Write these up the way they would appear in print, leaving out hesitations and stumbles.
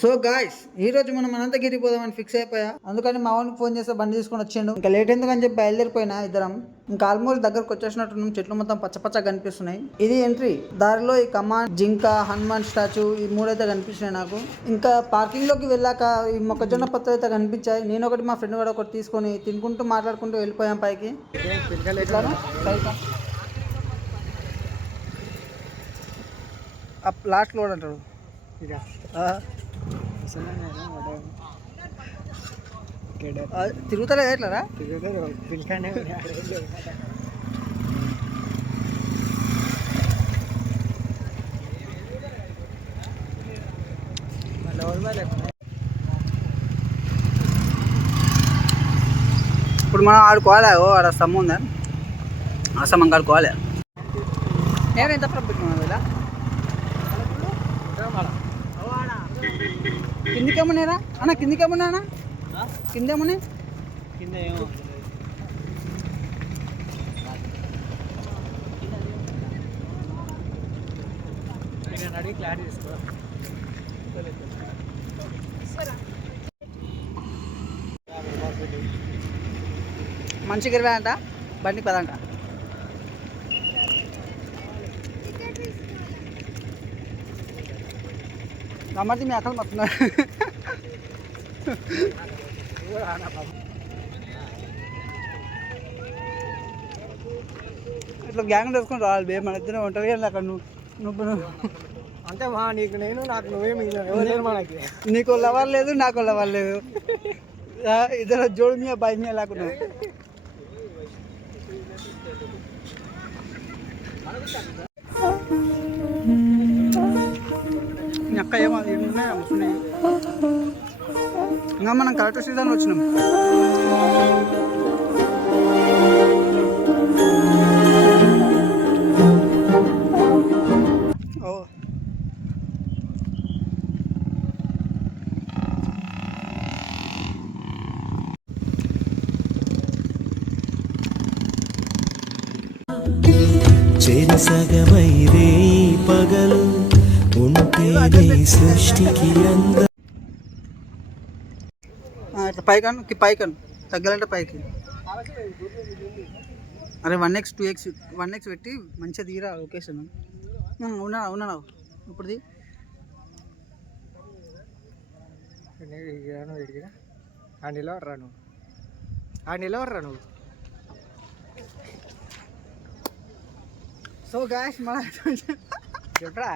So guys ఈ రోజు మనం అనంతగిరి పోదామని ఫిక్స్ అయిపోయా. అందుకని మా వానికి ఫోన్ చేస్తే బండి తీసుకొని వచ్చిండు. ఇంకా లేట్ ఎందుకని చెప్పి బయలుదేరిపోయినా ఇద్దరం. ఇంకా ఆల్మోస్ట్ దగ్గరకు వచ్చేసినట్టు చెట్లు మొత్తం పచ్చ కనిపిస్తున్నాయి. ఇది ఎంట్రీ దారిలో ఈ కమాన్, జింక, హనుమాన్ స్టాచ్యూ ఈ మూడైతే కనిపించినాయి నాకు. ఇంకా పార్కింగ్ లోకి వెళ్ళాక ఈ మొక్కజొన్న పత్తులు అయితే కనిపించాయి. నేను ఒకటి మా ఫ్రెండ్ కూడా ఒకటి తీసుకొని తినుకుంటూ మాట్లాడుకుంటూ వెళ్ళిపోయాం పైకి. లాస్ట్ లోడ్ అంటాడు తిరుగుతలే ఎట్లరా ఇప్పుడు మనం ఆడుకోవాలి. ఆడ స్తంభం ఉందా, ఆ స్తంభం ఆడుకోవాలి. నేను ఎంత పెట్టుకున్నాను ఇలా కిందికేమన్నారా అన్న, కిందికేమన్నా అన్న, కిందేమన్నా కింద అడిగి క్లారిటీ తీసుకో. మంచిగా ఇరవై అంట, బండి పదంట. రమ్మది మీ అక్కలు మొత్తున్నారు. ఇట్లా గ్యాంగ్ వేసుకొని రావాలి బే, మన ఇద్దరు ఉంటారు కదా అక్కడ. నువ్వు అంటే మా నీకు నేను, నాకు నువ్వేమి మనకి. నీకు లవర్ లేదు, నాకు లవర్ లేదు. ఇద్దరు జోడు మీద బై మీద లేకుండా. అక్క ఏమో ఉన్నాయి అమ్ముతున్నాయి. ఇంకా మనం కరెక్ట్ సీజన్ వచ్చినాం. ఓ చెరిసగమైరే పగలు సృష్టికి ఇట్లా పైకను తగ్గాలంటే పైకి. అరే 1x 2x 1x పెట్టి మంచిగా తీరా లొకేషన్. ఉన్నావు ఇప్పుడుది నిలవర్రా నువ్వు. సో గాయ్స్ మన చెప్పరా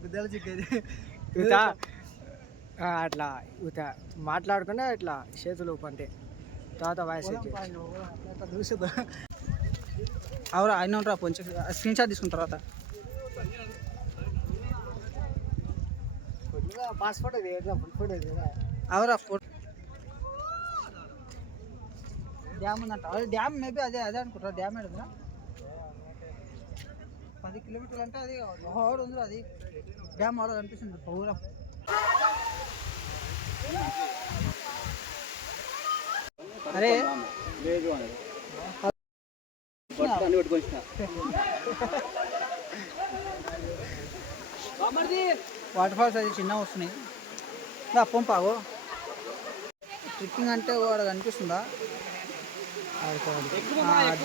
గుద్దలు చిక్కైతే అట్లా మాట్లాడకుండా ఇట్లా చేతులు పంటే తర్వాత వాయిస్ అవురా ఆయన ఉంటారా కొంచెం స్క్రీన్ షాట్ తీసుకున్న తర్వాత పాస్పోర్ట్ అవురా ఫోటో. డ్యామ్ ఉందంట, అదే డ్యామ్ మేబీ అదే అనుకుంటారా. డ్యామ్ ఏడుందా 10 కిలోమీటర్లు అంటే అది ఓడ ఉంది. అది డ్యామ్ ఆడ కనిపిస్తుంది పౌరా. అరే వాటర్ ఫాల్స్ అది చిన్న వస్తున్నాయి. పంపాగో ట్రిక్కింగ్ అంటే వాడు కనిపిస్తుందా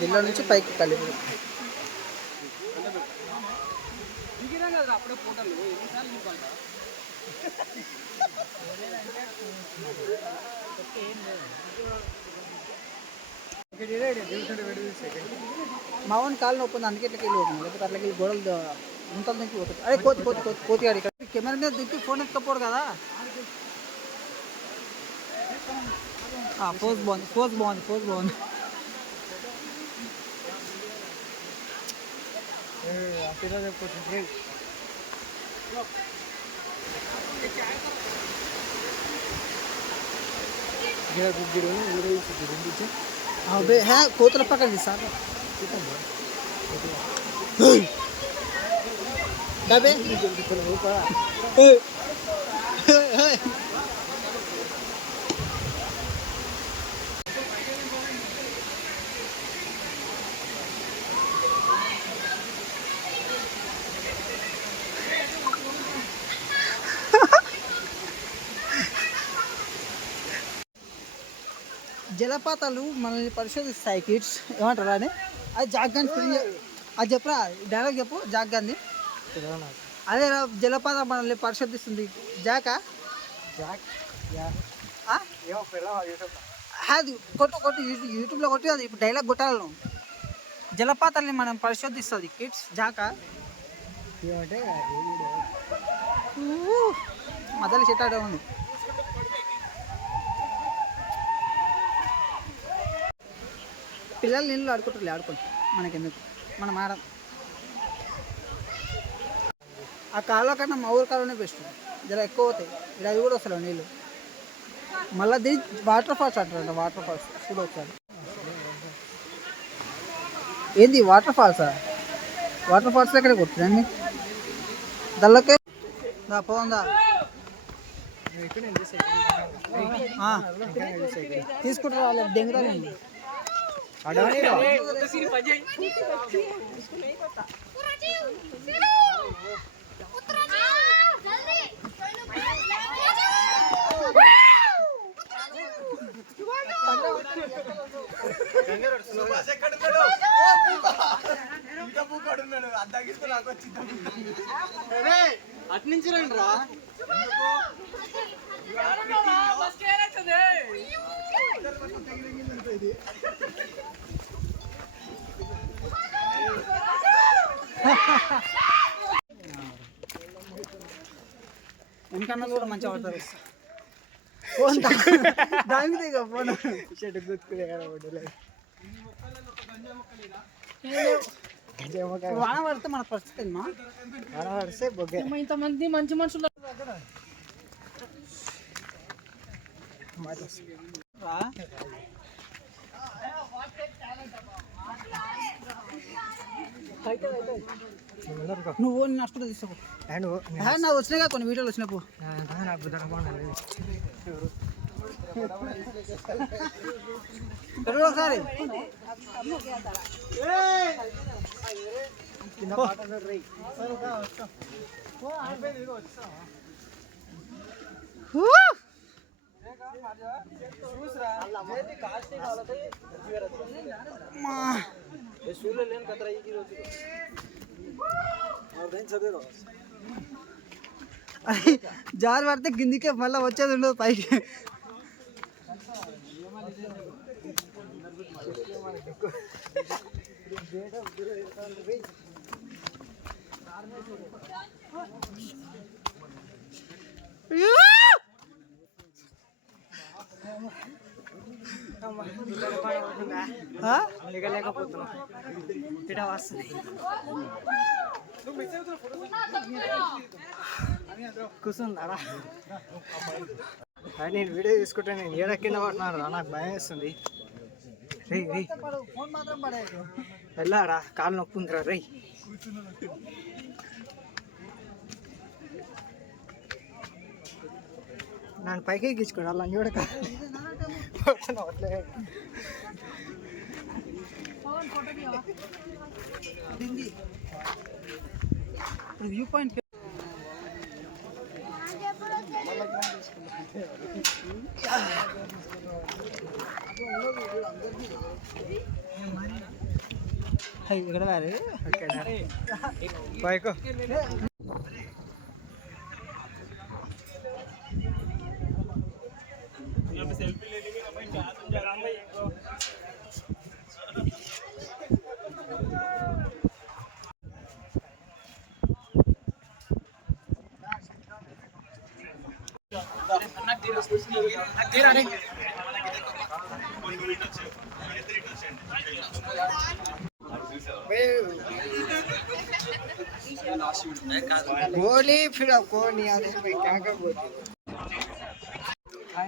దిల్ల నుంచి పైకి కలిపి. మా వాడిని కాలు నొప్పి ఉంది, అందుకే ఇట్లకి వెళ్ళి పోతుంది. లేకపోతే అట్లకి వెళ్ళి గోడలు గుంతలు దింపి పోతుంది. అరే కోతి గాడి ఇక్కడ కెమెరా మీద దింపి ఫోన్ ఎత్తుకపోడు కదా. పోజ్ బాగుంది. కోతుల పక్కన సార్ జలపాతాలు మనల్ని పరిశోధిస్తాయి కిడ్స్ ఏమంటారా అని అది జాగ్గాన్ని తిరిగి అది చెప్పరా డైలాగ్ చెప్పు జాగ్గాంది అదే జలపాతం మనల్ని పరిశోధిస్తుంది జాకా అది కొట్టు యూట్యూబ్లో కొట్టి అది ఇప్పుడు డైలాగ్ కొట్టాలి నువ్వు జలపాతాలని మనం పరిశోధిస్తుంది కిడ్స్ జాకా ఏమంటే మధ్యలో చెట్టాడే ఉంది పిల్లలు నీళ్ళు ఆడుకుంటారు ఆడుకోండి మనకెందుకు మనం ఆడం ఆ కాలువ కన్నా మా ఊరు కాలువనే బెస్ట్ జర ఎక్కువ అవుతాయి ఇక్కడ అవి కూడా వస్తలేవు నీళ్ళు మళ్ళీ దీని వాటర్ ఫాల్స్ అంటారంట వాటర్ ఫాల్స్ కూడా వచ్చారు ఏంది వాటర్ ఫాల్సా వాటర్ ఫాల్స్ ఎక్కడ కొడుతుందండి దళ్ళకే పోందా తీసుకుంటారా వాళ్ళు దెంగుతారండి అటు నుంచి రండి రా వెనకన్నా కూడా మంచిగా పడతారు ఫోన్ దాని మీద ఫోన్ చెట్టు గుర్తుకునే వాన పడితే మన పరిస్థితి వాన పడితే బొగ్గే ఇంతమంది మంచి మనుషులు నువ్వు నష్ట తీసుకో నాకు వచ్చినాయి కొన్ని వీడియోలు వచ్చినప్పుడు ఒకసారి జారి పడితే కిందికే మళ్ళీ వచ్చేది ఉండదు పైకి లేకపోతున్నా ఇట వస్తుంది కూర్చుందారా నేను వీడియో తీసుకుంటే నేను ఏడ కింద పడుతున్నాను నాకు భయం వేస్తుంది వెళ్ళాడా కాలు నొప్పి ఉందిరా రై నన్ను పైకి ఎక్కించుకోండి అలా చూడ వ్యూ పాయింట్ ఇక్కడ వారు పైకో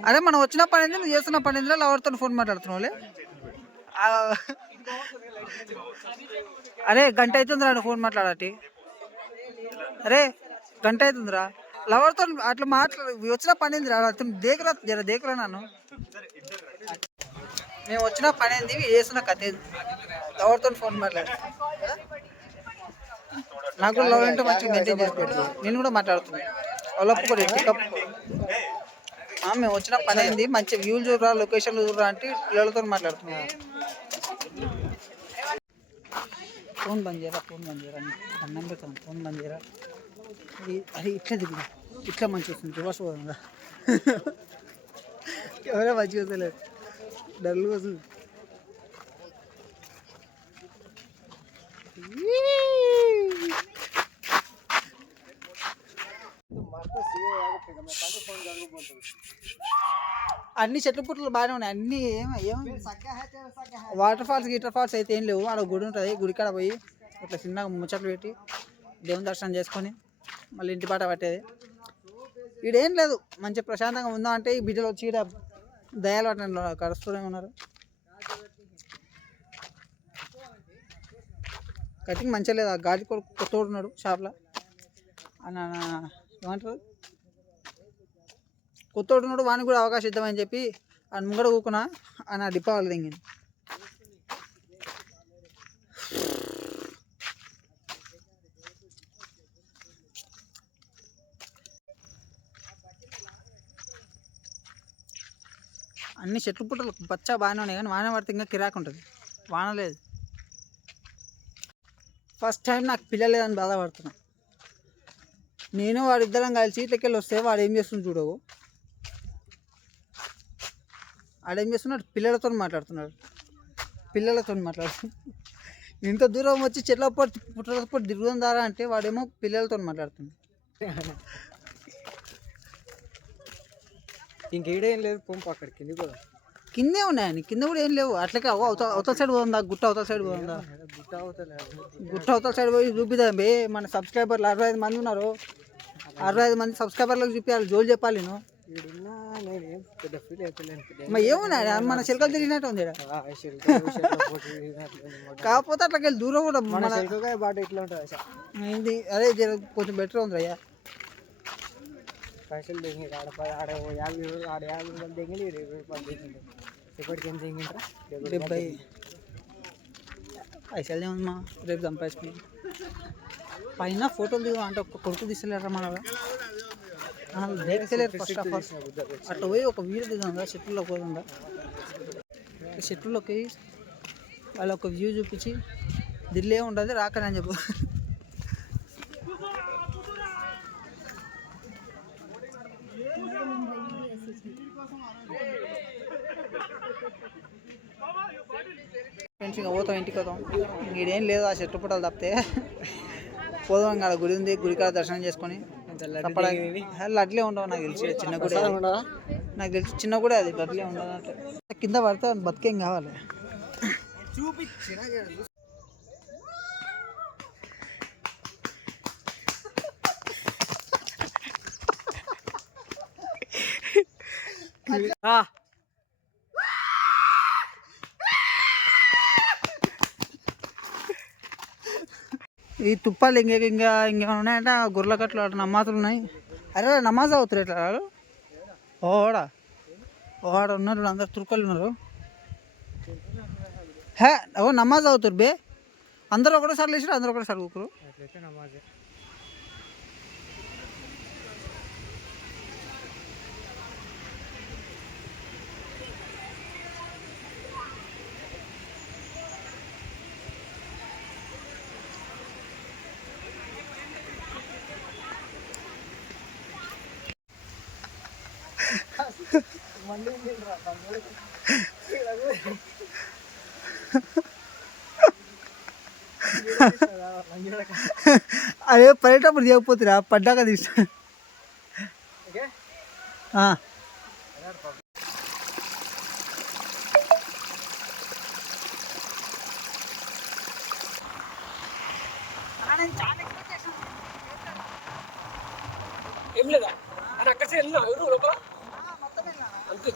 అరే మనం వచ్చిన పని నువ్వు చేస్తున్న పని ఎవరితో ఫోన్ మాట్లాడుతున్నావులే అరే గంట అవుతుందిరా ఫోన్ మాట్లాడటి అరే గంట అవుతుందిరా లవర్తో అట్లా వచ్చిన పని ఏందిరా దేకురా జర దేకురా నన్ను మేము వచ్చిన పని ఏంది చేస్తున్న కథ ఏంది లవర్తో ఫోన్ మాట్లాడు నాకు లవ్ అంటే మంచిగా మెయింటైన్ చేసి పెడుతుంది నేను కూడా మాట్లాడుతున్నాను వాళ్ళ ఒప్పుకోలేదు మేము వచ్చిన పని అయింది, మంచి వ్యూలు చూడరా, లొకేషన్లు చూడరా అంటే పిల్లలతో మాట్లాడుతున్నా. ఫోన్ బంద్ చేయరా, ఫోన్ బంద్ చేయరా, అన్నం పెడతాను, ఫోన్ బంద్ చేయరా. అది ఇట్లా దిగు, ఇట్లా మంచి వస్తుంది, రివర్స్ పోదా ఎవరో మంచిగా వస్తలేదు, డల్గా వస్తుంది. అన్ని చెట్ల పుట్టలు బాగానే ఉన్నాయి, అన్ని వాటర్ ఫాల్స్ గీటర్ ఫాల్స్ అయితే ఏం లేవు. ఆడ గుడి ఉంటుంది, గుడికాడ పోయి ఇట్లా చిన్నగా ముచ్చట్లు పెట్టి దేవుని దర్శనం చేసుకొని మళ్ళీ ఇంటి పాట పట్టేది. ఈడేం లేదు, మంచిగా ప్రశాంతంగా ఉందాం అంటే ఈ బిడ్డలు వచ్చి ఈడ దయాలు పట్టండి కరుస్తూనే ఉన్నారు. కటింగ్ మంచిగా లేదు, ఆ గాలి కొత్తోడు ఉన్నాడు షాప్లో అన్న, ఏమంటారు కొత్తోడు ఉన్నాడు, వానికి కూడా అవకాశం ఇద్దామని చెప్పి ఆ ముంగడ కూకున్నా అని డిప్ప వాళ్ళు దింగింది. అన్ని చెట్లు పుట్టలు పచ్చా బాగానే ఉన్నాయి, కానీ వాన పడితే ఇంకా కిరాకు ఉంటుంది. వాన లేదు, ఫస్ట్ టైం నాకు పిల్లలు లేదని బాధపడుతున్నా. నేను వాడిద్దరం కలిసి ఇట్లకెళ్ళి వస్తే వాడు ఏం చేస్తుంది చూడవు, ఆడేం చేస్తున్నాడు పిల్లలతో మాట్లాడుతున్నాడు. ఇంత దూరం వచ్చి చెట్ల పుట్టలతో పాటు తిరుగుదాం దారా అంటే వాడేమో పిల్లలతో మాట్లాడుతున్నాడు. ఇంకేడేం లేదు, పంపు అక్కడ కింది కూడా కిందే ఉన్నాయని, కింద కూడా ఏం లేవు. అట్లకే అవతల సైడ్ పోదా, గుట్ట అవతల సైడ్ పోదా, గుట్ట అవతల సైడ్ పోయి చూపిద్దాం బే. మన సబ్స్క్రైబర్లు 65 మంది ఉన్నారు, 65 మంది సబ్స్క్రైబర్లకు చూపించాలి, జోలు చెప్పాలి. నేను ఏమున్నాయి మన చిలకలు తిరిగినట్టు ఉంది, కాకపోతే అట్లకి వెళ్ళి దూరం కూడా బాట ఇట్లా ఉంటుంది. అదే కొంచెం బెటర్ ఉంది అయ్యా. పైసలు దిగి ఆడ 50 దిగింది, 20 రూపాయలు దిగింది. ఇప్పటికి ఏం దిగిండ్రా 70 పైసలు ఏమమ్మా, రేపు సంపాదించుకున్నాం. పైన ఫోటోలు దిగు అంటే ఒక కొడుకు తీసలేరా మన దేకలేరు. ఫస్ట్ ఆఫ్ ఆల్ అట్లా పోయి ఒక వీడియో దిగుందా, చెట్లలోకి పోతుందా, చెట్లలోకి వాళ్ళ ఒక వ్యూ చూపించి దిల్లే ఉంటుంది రాకని అని చెప్పు. ఫ్రెండ్స్ ఇంకా పోతాం, ఇంటికి పోతాం. ఇంకేం లేదు, ఆ చెట్టు పుట్టలు తప్పితే పోదాం. ఇంకా గుడి ఉంది, గుడికాడ దర్శనం చేసుకొని అట్లే ఉండవు నాకు తెలిసి. చిన్న గుడి నాకు తెలిసి, చిన్న కూడా అది అట్లే ఉండదు. అంటే కింద పడితే బతికేం కావాలి. ఈ తుప్పాలు ఇంకేమైనా ఉన్నాయంటే గొర్రెల కట్లు అట్లా నమాజులు ఉన్నాయి. అరే నమాజ్ అవుతారు ఎట్లా ఓడ ఉన్నారు, అందరు తుర్కలు ఉన్నారు. ఓ నమాజ్ అవుతారు బే, అందరూ ఒకటేసారి లేచారు, అందరూ ఒకటేసారి కూకురు. అదే పడేటప్పుడు దిగకపోతురా, పడ్డాక తీస్తా. ఏం లేదా అని అక్కడ వెళ్ళినా ఎవరు లోపల అంతే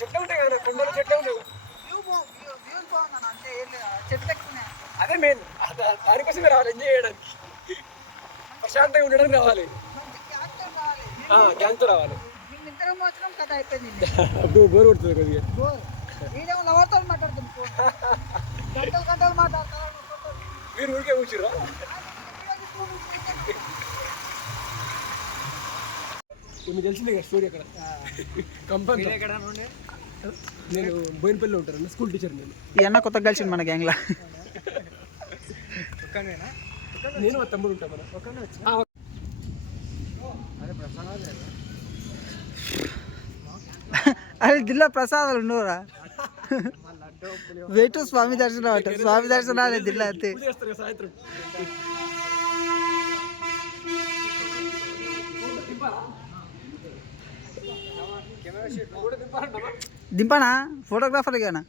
చెట్లే ఉంటాయి కదా, కొండలు చెట్లే ఉంటాయి. అదే మెయిన్, దానికోసమే రావాలి, ఎంజాయ్ చేయడానికి, ప్రశాంతంగా ఉండడానికి రావాలి, గ్యాంగ్తో రావాలి. అప్పుడు బోర్ కొడుతుంది కొద్దిగా. మీరు ఊరికే కూర్చురా. మీకు తెలిసిందే కదా స్టోరీ అక్కడ కంపెనీ నేను బోయినపల్లిలో ఉంటాను, స్కూల్ టీచర్ నేను. ఈ అన్న కొత్తగా కలిసింది మన గ్యాంగ్లో. నేను మా తమ్ముడు ఉంటాను మన. అరే దిల్లా ప్రసాదాలు ఉండవురా, వెయిట్ స్వామి దర్శనం అంట, స్వామి దర్శనాలే దిల్లా అంతే. సాయంత్రం దింపానా ఫోటోగ్రాఫర్ గానా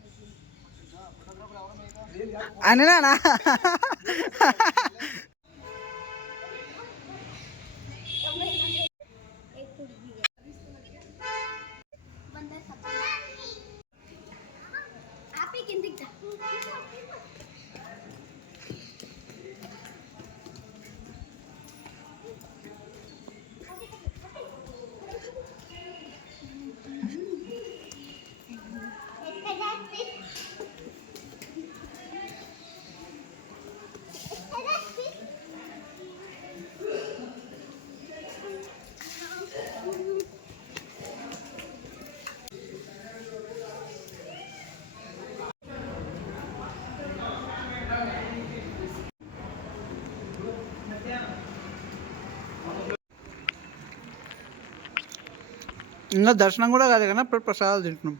ఆయననా? ఇంకా దర్శనం కూడా కాదు కానీ అప్పుడు ప్రసాదాలు తింటున్నాం.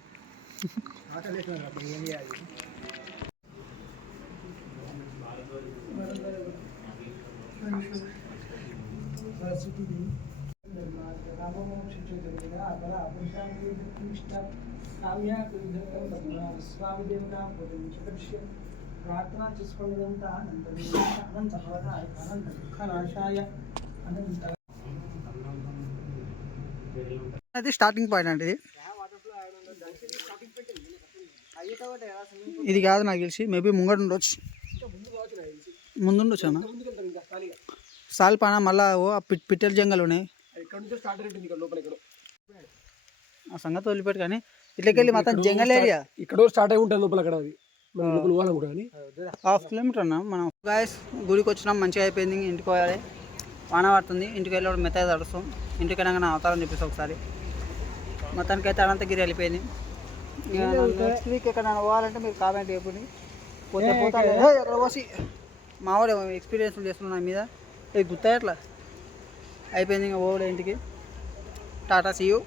ప్రార్థన చేసుకునేదంతా అనంత దుఃఖ నాశాయ అనంత. అది స్టార్టింగ్ పాయింట్ అంటే ఇది కాదు నాకు తెలిసి, మేబీ ముంగట ఉండొచ్చు, ముందు ఉండొచ్చు అన్న. సాల్పానా మళ్ళా పిట్టెల జంగల్ ఉన్నాయి ఆ సంగతి వదిలిపెట్టు. కానీ ఇట్లకెళ్ళి మొత్తం జంగల్ ఏరియా ఇక్కడ స్టార్ట్ అయి ఉంటుంది లోపల. అక్కడ అది పోవాలనుకుంటా, 1/2 కిలోమీటర్ అన్న. మనం గాయస్ గుడికి వచ్చినాం, మంచిగా అయిపోయింది. ఇంటికి పోయాలి, వాన పడుతుంది. ఇంటికి వెళ్ళి మెత్తగా తడుస్తాం. ఇంటికి వెళ్ళాక నా అవతారం చెప్పేసి ఒకసారి. మొత్తానికి అయితే అనంతగిరి వెళ్ళిపోయింది. నెక్స్ట్ వీక్ ఎక్కడ పోవాలంటే మీరు కామెంట్ చెప్పండి. పోతే పోతా అక్కడ పోసి మావాడు ఎక్స్పీరియన్స్ చేస్తున్నాను నా మీద. ఇది గుర్తా ఎట్లా అయిపోయింది. ఇంకా పోవడే ఇంటికి. Tata see you.